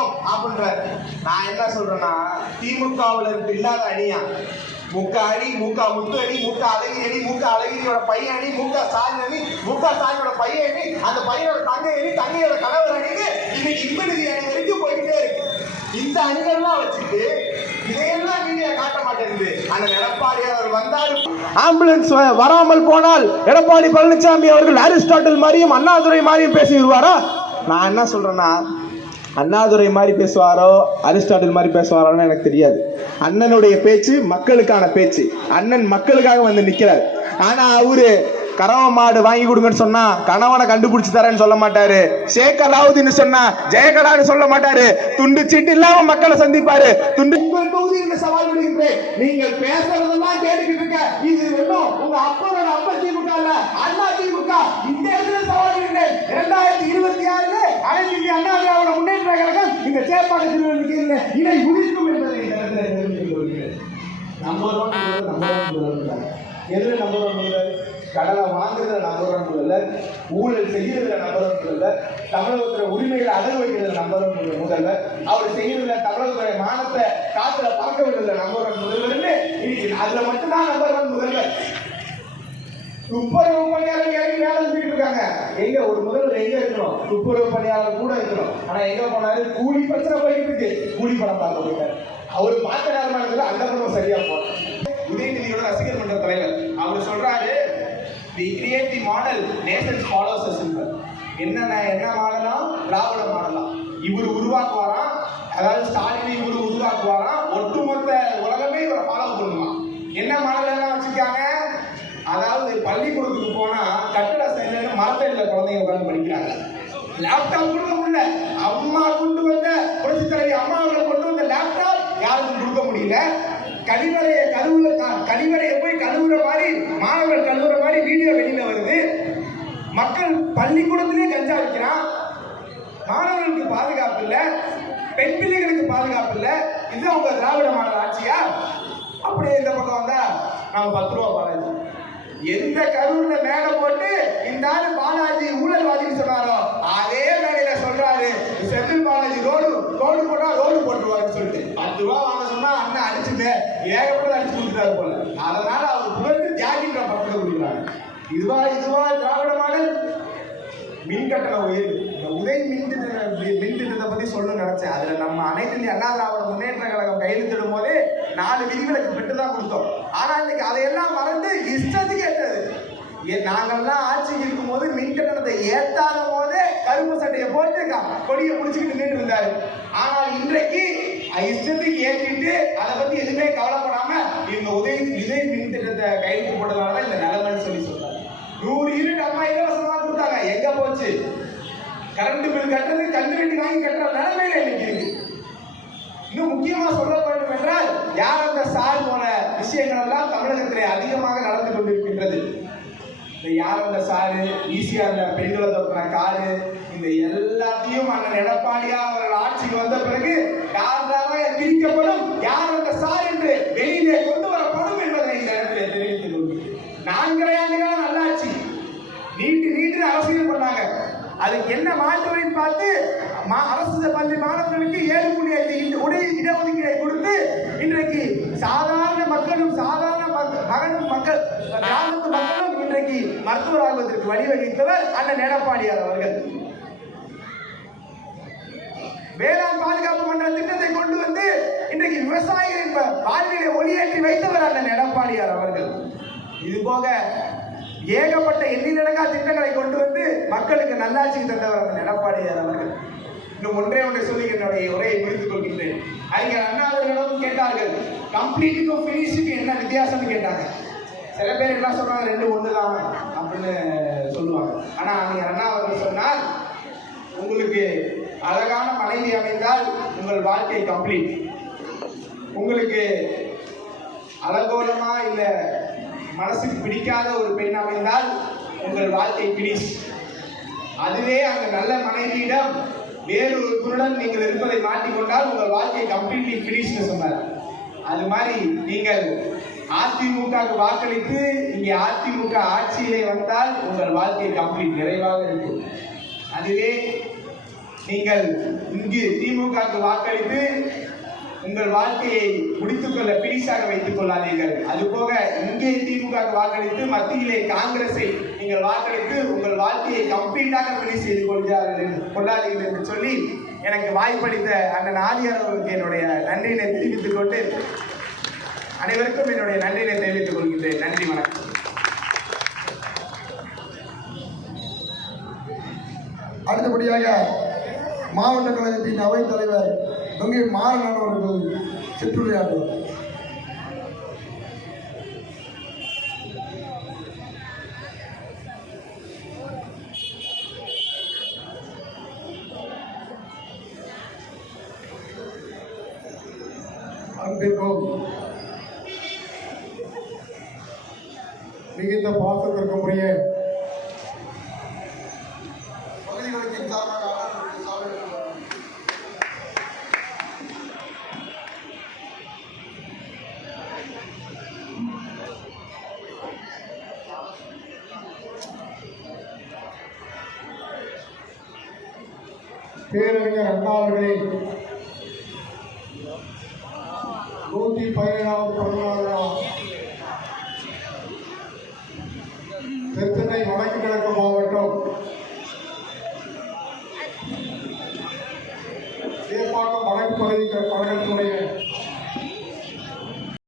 நடக்கும் அப்படின்ற நான் என்ன சொல்றேன்னா திமுகவுல இருக்கு இல்லாத அணியா? முக்க அணி முக்க முத்து அணி முக்க அழகிரி அணி முக்க அழகிரியோட பையன் அணி முக்க ஸ்டாலின் அணி முக்க ஸ்டாலினோட பையன் அணி அந்த பையனோட தங்கை அணி தங்கையோட கணவர் அணின்னு இன்னைக்கு இம்மிடிதி அணி வரைக்கும் போய்கிட்டே இருக்கு. இந்த அணிகள்லாம் வச்சுட்டு இதையெல்லாம் மீடியா காட்ட மாட்டேங்குது. அந்த எடப்பாடியார் அவர் வந்தாரு ஆம்புலன்ஸ் வராமல் போனால் எடப்பாடி பழனிசாமி அவர்கள் அரிஸ்டாட்டில் மாதிரியும் அண்ணாதுரை மாதிரியும் பேசி வருவாரா? நான் என்ன சொல்றேன்னா அண்ணாதுரை மாதிரி பேசுவாரோ அரிஸ்டாட்டில் மாதிரி பேசுவாரோன்னு எனக்கு தெரியாது. அண்ணனுடைய பேச்சு மக்களுக்கான பேச்சு. அண்ணன் மக்களுக்காக வந்து நிற்கிறார் ஆனால் அவரு கறவை மாடு வாங்கி கொடுங்கன்னு சொன்னா கணவனை கண்டுபிடிச்சு தரேன்னு சொல்ல மாட்டாரு. ஷேக் சொன்னா ஜெயகலான்னு சொல்ல மாட்டாரு. துண்டு சீட்டு இல்லாம மக்களை சந்திப்பாரு. துண்டு சவால் விடுகின்றேன். நீங்கள் பேசுறதெல்லாம் கேட்டுக்கிட்டு இருக்க. இது வெறும் உங்க அப்பனோட அப்ப திமுக இல்ல இந்த இடத்துல சவால் இரண்டாயிரத்தி இருபத்தி ஆறுல அனைத்து இந்திய அண்ணா திராவிட முன்னேற்ற கழகம் இந்த சேப்பாடு திருவள்ளுவர் இதை உதிர்க்கும் என்பதை இந்த இடத்துல நம்பர் எதுல நம்பர் கடலை வாங்குறதுல நம்பர் இல்ல ஊழல் செய்யறதுல நம்பர் இல்ல தமிழகத்துல உரிமைகளை அடகு வைக்கிறதுல நம்பர் முதல்ல. அவர் செய்யறதுல தமிழகத்துடைய மானத்தை காத்துல பறக்க விடுறதுல நம்பர் முதல்ல இன்னைக்கு அதுல மட்டும்தான் நம்பர் முதல்ல. துப்புரவு பணியாளர் இறங்கி வேலை செஞ்சுட்டு இருக்காங்க. எங்க? ஒரு முதல்வர் எங்க இருக்கணும்? துப்புரவு பணியாளர் கூட இருக்கணும். ஆனா எங்க போனாரு? கூலி பிரச்சனை போயிட்டு இருக்கு. கூலி படம் பார்க்க போயிட்டாரு. அவர் பார்த்த நேரமா இருந்தது அந்த படம் சரியா போன உதயநிதியோட ரசிகர் மன்ற தலைவர் அவர் சொல்றாரு the create the model nations follows என்னென்ன என்ன என்ன மாடலா திராவிட மாடலா இவர் உருவாக்குவாராம் அதாவது ஸ்டாலினை இவர் உருவாக்குவாராம் ஒட்டுமொத்த உலகமே இவரை ஃபாலோ பண்ணுமா என்ன மாடல் எல்லாம் வச்சிருக்காங்க அதாவது பள்ளிக்கூடத்துக்கு போனா கட்டட சைடுல மரத்தடியில குழந்தைங்க படிக்கிறாங்க. லேப்டாப் கொடுக்க முடியல. அம்மா கொண்டு வந்த புரட்சி தலைவி அம்மா அவர்கள் கொண்டு வந்த லேப்டாப் யாருக்கும் கொடுக்க முடியல. கழிவறையை கழுவுல க- கழிவறையை போய் கழுவுற மாதிரி மாணவர்கள் கழுவுற மாதிரி வீடியோ வெளியில வருது. மக்கள் பள்ளிக்கூடத்திலே கஞ்சா வைக்கிறான் மாணவர்களுக்கு பாதுகாப்பு இல்ல. பெண் பிள்ளைகளுக்கு பாதுகாப்பு இல்ல. இது அவங்க திராவிட மாடல் ஆட்சியா? அப்படியே இந்த பக்கம் வந்தா நாங்க பத்து ரூபா பாலாஜி எந்த கரூர்ல மேல போட்டு இந்த ஆளு பாலாஜி ஊழல்வாதின்னு சொன்னாரோ அதே மேடையில சொல்றாரு. செந்தில் பாலாஜி ரோடு ரோடு போட்டா ரோடு போட்டுருவாருன்னு சொல்லிட்டு. பத்து ரூபா வாங்க சொன்னா அண்ணன் அடிச்சுட்டு ஏகப்பட்ட அடிச்சு கொடுத்துட்டாரு போல. அதனால அவர் புகழ்ந்து தியாகின்ற பக்கத்தை கொடுக்குறாங்க இதுவா இதுவா திராவிட மாடல். மின் கட்டண உயர்வு. இந்த உதய் மின் திட்ட மின் திட்டத்தை பத்தி சொல்ல நினைச்சேன். அதுல நம்ம அனைத்து இந்திய அண்ணா திராவிட முன்னேற்ற கழகம் கையெழுத்திடும் போதே நாலு விதிவிலக்கு பெற்று தான் கொடுத்தோம். ஆனா இன்னைக்கு அதையெல்லாம் மறந்து இஷ்டத்துக்கு ஏற்றது நாங்கெல்லாம் ஆட்சிக்கு இருக்கும்போது மின் கட்டணத்தை ஏத்தாத போதே கருப்பு சட்டையை போட்டுருக்கான் கொடியை பிடிச்சிக்கிட்டு நின்று இருந்தாரு. ஆனால் இன்றைக்கு இஷ்டத்துக்கு ஏற்றிட்டு அதை பத்தி எதுவுமே கவலைப்படாம இந்த உதவி விஜய் மின் திட்டத்தை கையெழுத்து போட்டதால இந்த நிலைமைன்னு சொல்லி சொல்றாரு. நூறு யூனிட் அம்மா இலவசமா கொடுத்தாங்க. எங்க போச்சு? கரண்ட் பில் கட்டுறது கல்வி வெட்டி வாங்கி கட்டுற நிலைமையில இன்னைக்கு இருக்கு. இன்னும் முக்கியமா சொல்ல வேண்டும் என்றால் யார் அந்த சார் போன விஷயங்கள் எல்லாம் தமிழகத்திலே அதிகமாக நடந்து கொண்டிருக்கின்றது? இந்த யார் வந்த சாரு? ஈஸியா அந்த பெண்களை தப்புன காரு. இந்த எல்லாத்தையும் அண்ணன் எடப்பாடியா அவர்கள் ஆட்சிக்கு வந்த பிறகு யாராக பிரிக்கப்படும் யார் அந்த சார் என்று வெளியிலே கொண்டு வரப்படும் என்பதை இந்த இடத்துல தெரிவித்துக் கொள்கிறேன். நான்கரை ஆண்டுகால நல்லாட்சி நீட்டு நீட்டு அரசியல் பண்ணாங்க. அதுக்கு என்ன மாற்றுவதைன்னு பார்த்து மா- அரசு பள்ளி மாணவர்களுக்கு ஏழு புள்ளி ஐந்து இந்த உடைய இடஒதுக்கீடை கொடுத்து இன்றைக்கு சாதாரண மக்களும் சாதாரண மகனும் மக்கள் கிராமத்து மக்களும் இன்றைக்கு மருத்துவர் ஆகுவதற்கு வழிவகுத்தவர் அண்ணன் எடப்பாடியார் அவர்கள். வேளாண் பாதுகாப்பு மன்ற திட்டத்தை கொண்டு வந்து இன்றைக்கு விவசாயிகளின் வாழ்விலை ஒளியேற்றி வைத்தவர் அண்ணன் எடப்பாடியார் அவர்கள். இது போக ஏகப்பட்ட எண்ணிலடங்கா திட்டங்களை கொண்டு வந்து மக்களுக்கு நல்லாட்சி தந்தவர் அண்ணன் எடப்பாடியார் அவர்கள். இன்னும் ஒன்றே ஒன்றை சொல்லி என்னுடைய உரையை முடித்துக் கொள்கின்றேன். அறிஞர் அண்ணாவர்களிடம் கேட்டார்கள் கம்ப்ளீட்டுக்கும் ஃபினிஷுக்கு என்ன வித்தியாசம்னு கேட்டாங்க. சில பேர் என்ன சொல்றாங்க ரெண்டு ஒன்று தான் அப்படின்னு சொல்லுவாங்க. ஆனால் அறிஞர் அண்ணாவர்கள் சொன்னால் உங்களுக்கு அழகான மனைவி அமைந்தால் உங்கள் வாழ்க்கை கம்ப்ளீட் உங்களுக்கு அலங்கோலமா இல்ல மனசுக்கு பிடிக்காத ஒரு பெண் அமைந்தால் உங்கள் வாழ்க்கை பினிஷ் அதுவே அந்த நல்ல மனைவியிடம் வேறு குருடன் நீங்கள் இருப்பதை மாட்டிக்கொண்டால் உங்கள் வாழ்க்கை கம்ப்ளீட்லி பினிஷ்னு சொன்னார். அது மாதிரி நீங்கள் அதிமுகவுக்கு வாக்களித்து இங்கே அதிமுக ஆட்சியிலே வந்தால் உங்கள் வாழ்க்கை கம்ப்ளீட் நிறைவாக இருக்கும். அதுவே நீங்கள் இங்கு திமுகவுக்கு வாக்களித்து உங்கள் வாழ்க்கையை முடித்துக் கொள்ள பீஸாக வைத்துக் கொள்ளாதீர்கள். அதுபோக இங்கே திமுக வாக்களித்து மத்தியிலே காங்கிரஸை நீங்கள் வாக்களித்து உங்கள் வாழ்க்கையை கம்ப்ளீட்டாக பினிஷ் செய்து கொள்கிறார்கள் கொள்ளாதீர்கள் என்று சொல்லி எனக்கு வாய்ப்பளித்த அண்ணன் ஆலியார் அவர்களுக்கு என்னுடைய நன்றியினை தெரிவித்துக் கொண்டு அனைவருக்கும் என்னுடைய நன்றியினை தெரிவித்துக் கொள்கின்றேன். நன்றி வணக்கம். அடுத்தபடியாக மாவட்ட கழகத்தின் அவைத் தலைவர் தொங்கை மாறன் அவர்கள் சிற்றுரையாற்றுவார் அன்பிற்கும் மிகுந்த பாசத்திற்கும் உரிய பேரறிஞர் அண்ணா அவர்களின் நூற்றி பதினேழாவது பிறந்தநாள் விழா. தெற்சென்னை வடக்கு கிழக்கு மாவட்டம் சேப்பாக்கம் வடக்கு பகுதி கழகத்தினுடைய